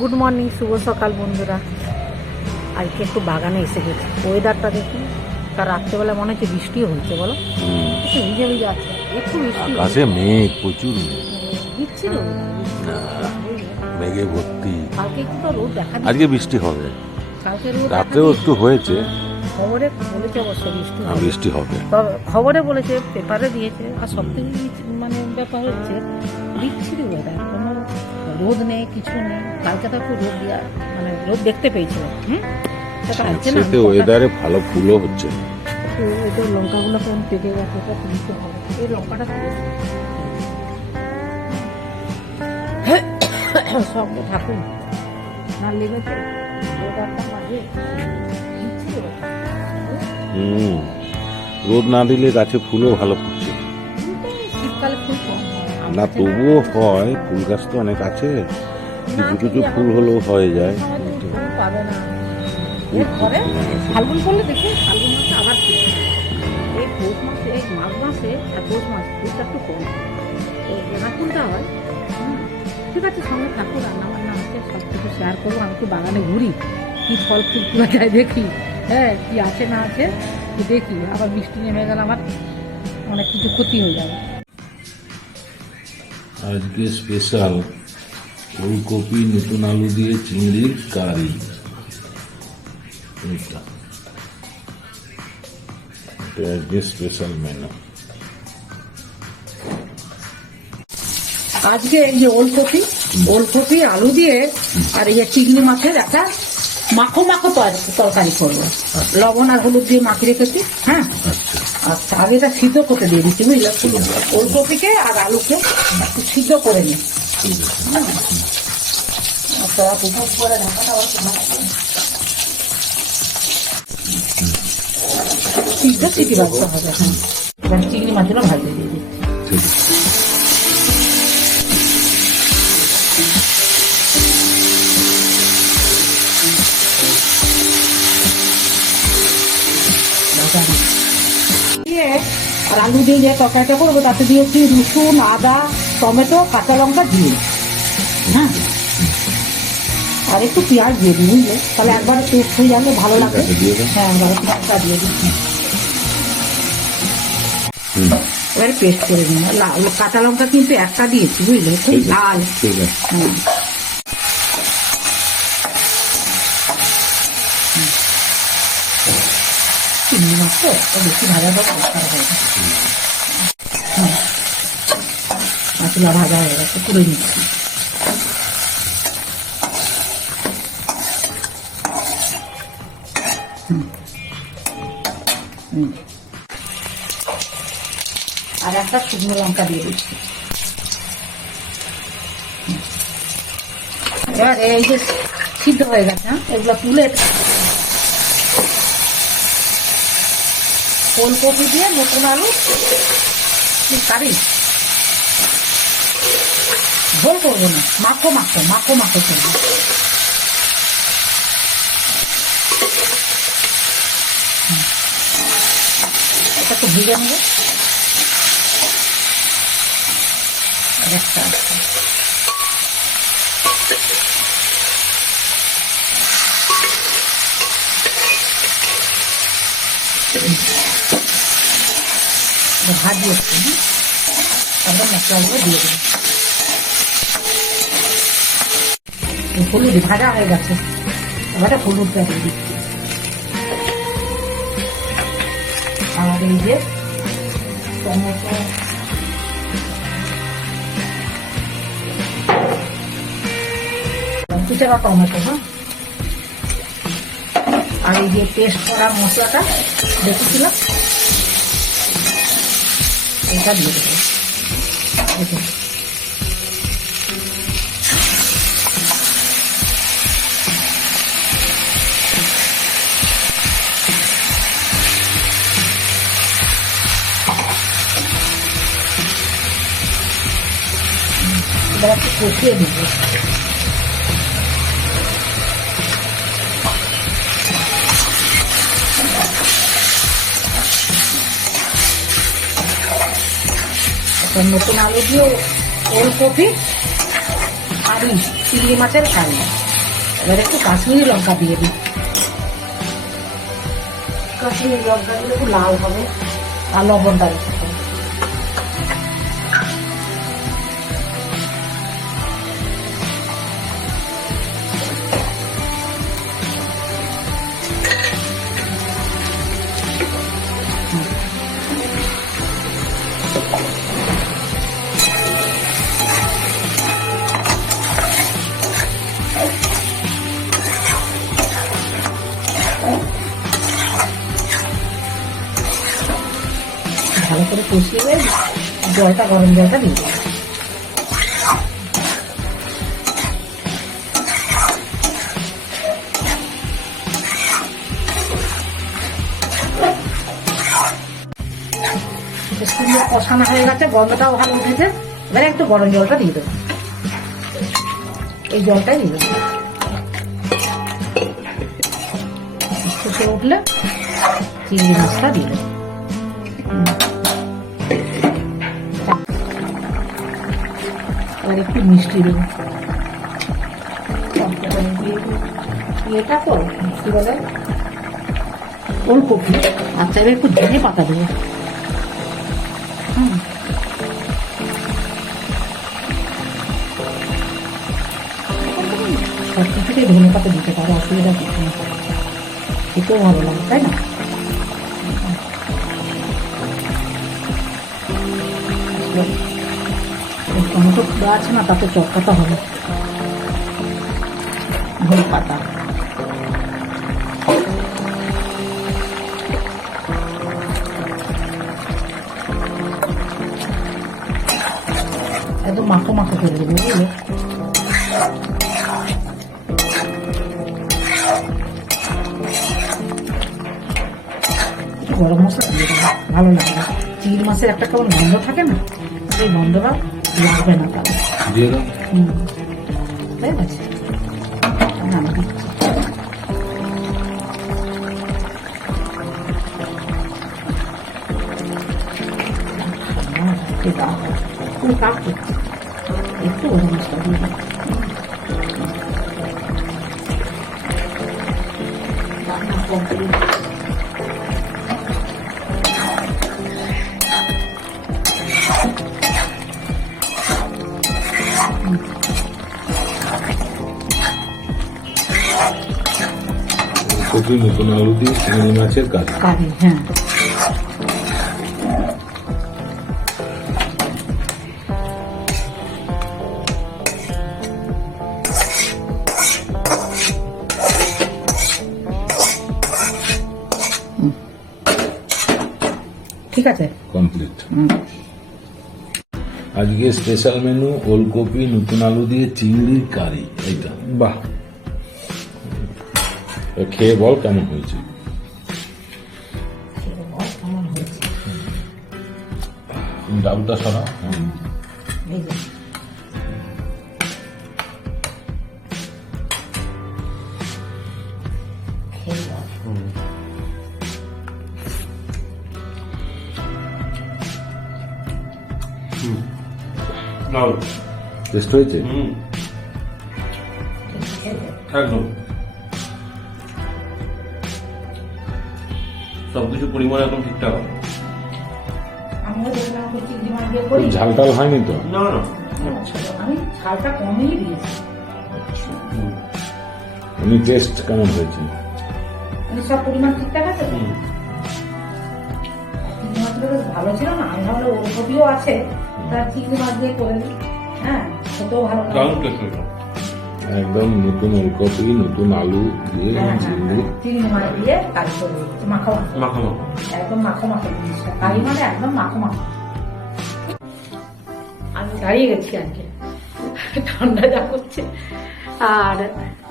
Good morning শুভ সকাল বন্ধুরা। আজকে একটু বাগানে এসে গেছি। ওয়েদারটা দেখি। তার রাত্রেবেলা মনে হচ্ছে বৃষ্টিও হচ্ছে বলো। একটু ভিজে ভিজে আছে। একটু বৃষ্টি আকাশে মেঘ প্রচুর মেঘ। ভর্তি। কালকে একটু তো রোদ দেখা আজকে বৃষ্টি হবে। কালকে রোদ একটু হয়েছে। খবরে বলেছে অবশ্য বৃষ্টি আর বৃষ্টি হবে। খবরে বলেছে পেপারে দিয়েছে। আর সব থেকে মানে ব্যাপার হচ্ছে বিচ্ছিরি ওয়েদার কোনো রোদ নেই কিছু নেই। কালকে তো একটু রোদ দিয়া মানে রোদ দেখতে পেয়েছিলাম। হুম? সেতে ওয়েদারে ভালো ফুলও হচ্ছে। তো এটা লঙ্কাগুলো কেমন পেকে গেছে এটা তুলতে হবে। এই লঙ্কাটা সব ঠাকুর। না লেগেছে ওয়েদারটা মাঝে হুম। রোদ না দিলে গাছে ফুলও ভালো ফুটছে। না, তবুও হয়, ফুল গাছ তো অনেক আছে। কিছু কিছু ফুল হলেও হয়ে যায়। দেখি মাসে আবার এই রান্না বান্না সব কিছু শেয়ার বাগানে ঘুরি, কি ফল দেখি। হ্যাঁ আছে না আছে দেখি। আবার বৃষ্টি নেমে গেলে আমার অনেক কিছু ক্ষতি হয়ে যাবে। আজকে স্পেশাল। ফুলকপি নতুন আলু দিয়ে চিংড়ির কারি। এটা আজকে স্পেশাল মেনু আজকে এই যে ওলকপি ওলকপি আলু দিয়ে আর এই যে চিংড়ি মাছের একটা মাখো মাখো তর- তরকারি করব। লবণ আর হলুদ দিয়ে মাখিয়ে রেখেছি হ্যাঁ? আচ্ছা আচ্ছা আমি এটা সিদ্ধ করতে দিয়ে দিচ্ছি বুঝলে? ওলকপিকে আর আলুকে একটু সিদ্ধ করে নিই। আচ্ছা দুপুর করে ঢাকাটা সিদ্ধ সিটি রাখতে হবে হ্যাঁ চিংড়ি মাছগুলো ভাজতে দিয়ে দিই। আর আলু দিয়ে যে তরকারিটা করব তাতে দিয়েছি রসুন আদা টমেটো কাঁচা লঙ্কা দিয়ে হ্যাঁ? আর একটু পেঁয়াজ দিয়ে দিই বুঝলে? তাহলে একবারে পেস্ট হয়ে যাবে ভালো লাগবে। দিয়ে হ্যাঁ একবারে পেঁয়াজটা দিয়ে দিই। এবারে পেস্ট করে লাল কাঁচা লঙ্কা কিন্তু একটা দিয়েছি বুঝলে? খুব লাল। ঠিক আছে। হ্যাঁ চিংড়ি মাছ তো ও বেশি ভাজা তো দরকার হয় না। হুম। ভাজা হয়ে গেছে তুলে নিচ্ছি। আর একটা শুকনো লঙ্কা দিয়ে দিচ্ছি এবার এই যে সিদ্ধ হয়ে গেছে হ্যাঁ এগুলো তুলে ফুলকপি দিয়ে নতুন আলু কারি ঝোল করব না মাখো মাখো মাখো মাখো করব। এটা একটু ভিজে নেব একটা। এটা ভাজি একটু হ্যাঁ? তারপর মশলাগুলো দিয়ে দেবো। এই হলুদ ভাজা হয়ে গেছে। এবারে হলুদটা দিয়ে দিচ্ছি। আর এই যে টমেটো। কুচারা টমেটো হ্যাঁ? আর এই যে পেস্ট করা মশলাটা দেখেছিলাম? এটা দিয়ে দেবো যে। এবার একটু নতুন আলু দিয়ে ওলকপি আর এই চিংড়ি মাছের কারি এবার একটু কাশ্মীরি লঙ্কা দিয়ে দিই। কাশ্মীরি লঙ্কা দিলে একটু লাল হবে, আর লবণ বেশি ভালো করে কষিয়ে জলটা গরম জলটা দিয়ে দেবো কষানো হয়ে গেছে, গন্ধটাও ভালো উঠেছে। এবারে একটু গরম জলটা দিয়ে দেবো। এই জলটাই দিয়ে দেবো। উঠলে চিংড়ি মাছটা দিয়ে দেবো। আর একটু মিষ্টি দেবো। এটা তো কি বলে? ওলকপি আচ্ছা এবার একটু ধনে পাতা দেবো। হুম। সব কিছুতেই ধনে পাতা দিতে পারো, অসুবিধা কিছু না খেতেও ভালো লাগে, তাই না? এই টমেটো পুরো আছে না, তাতে চটকাতে হবে। ধনে পাতা। একদম মাখো মাখো করে দেবো, বুঝলে? গরম মশলা ভালো লাগবে চিংড়ি মাছের একটা কেমন গন্ধ থাকে না? সেই গন্ধটা লাগবে না তাহলে দিয়ে নতুন আলু দিয়ে চিংড়ি মাছের কারি। হ্যাঁ। ঠিক আছে। কমপ্লিট আজকে স্পেশাল মেনু ওলকপি নতুন আলু দিয়ে চিংড়ির কারি এইটা। বাহ। খেয়ে বল কেমন হয়েছে ডাউলটা সরা টেস্ট হয়েছে। একদম। সবকিছু পরিমাণ একদম ঠিকঠাক আছে। আমিও দেখলাম ওকে চিংড়ি মাছ দিয়ে করি। ঝাল টাল হয়নি তো? না না। আমি ঝালটা কমিয়ে দিয়েছি। এমনি টেস্ট কেমন হয়েছে? সব পরিমাণ ঠিকঠাক আছে ভালো ছিল না? আমি ভাবলাম ওলকপিও আছে। তার চিংড়ি মাছ দিয়ে করে দিই। হ্যাঁ খেতেও ভালো একদম নতুন ওলকপি নতুন আলু দিয়ে হ্যাঁ, হ্যাঁ, চিংড়ি হ্যাঁ। মাছ দিয়ে কারি করে দিচ্ছি মাখো মাখো। মাখা মাখা। একদম মাখো মাখো জিনিসটা। কারি মানে একদম মাখো মাখো। আমি দাঁড়িয়ে গেছি আজকে। ঠান্ডা যা করছে। আর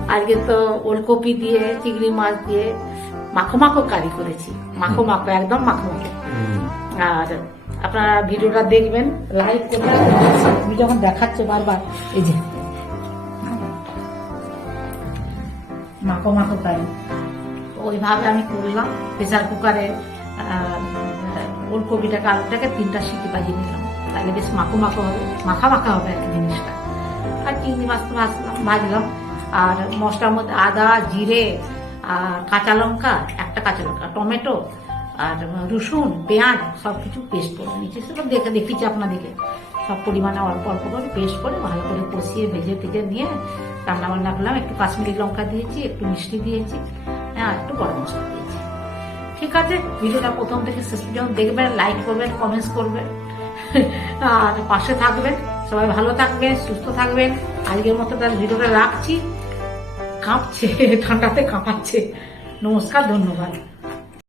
আজকে তো ওলকপি দিয়ে চিংড়ি মাছ দিয়ে মাখো মাখো কারি করেছি। মাখো মাখো একদম মাখো মাখো। আর আপনারা ভিডিওটা দেখবেন লাইক করবেন। আমি যখন দেখাচ্ছে বারবার এই যে মাখো মাখো কারি ওইভাবে আমি করলাম। প্রেসার কুকারে ওলকপিটাকে আলুটাকে তিনটা সিটি বাজিয়ে নিলাম। তাহলে বেশ মাখো মাখো হবে, মাখা মাখা হবে আর কি জিনিসটা। আর চিংড়ি মাছ ভাজলাম ভাজলাম। আর মশলার মধ্যে আদা, জিরে, আর কাঁচা লঙ্কা, একটা কাঁচা লঙ্কা, টমেটো, আর রসুন, পেঁয়াজ সব কিছু পেস্ট করে নিয়েছি। সেটা দেখে দেখিয়েছি আপনাদেরকে। সব পরিমাণে অল্প অল্প করে পেস্ট করে ভালো করে কষিয়ে ভেজে টেজে নিয়ে রান্না বান্না করলাম। একটু কাশ্মীরি লঙ্কা দিয়েছি, একটু মিষ্টি দিয়েছি হ্যাঁ একটু গরম মশলা দিয়েছি। ঠিক আছে, ভিডিওটা প্রথম থেকে শেষ পর্যন্ত দেখবেন লাইক করবেন কমেন্টস করবেন, আর পাশে থাকবেন। সবাই ভালো থাকবেন, সুস্থ থাকবেন। আজকের মতো তার ভিডিওটা রাখছি। কাঁপছে, ঠান্ডাতে কাঁপাচ্ছে। নমস্কার, ধন্যবাদ।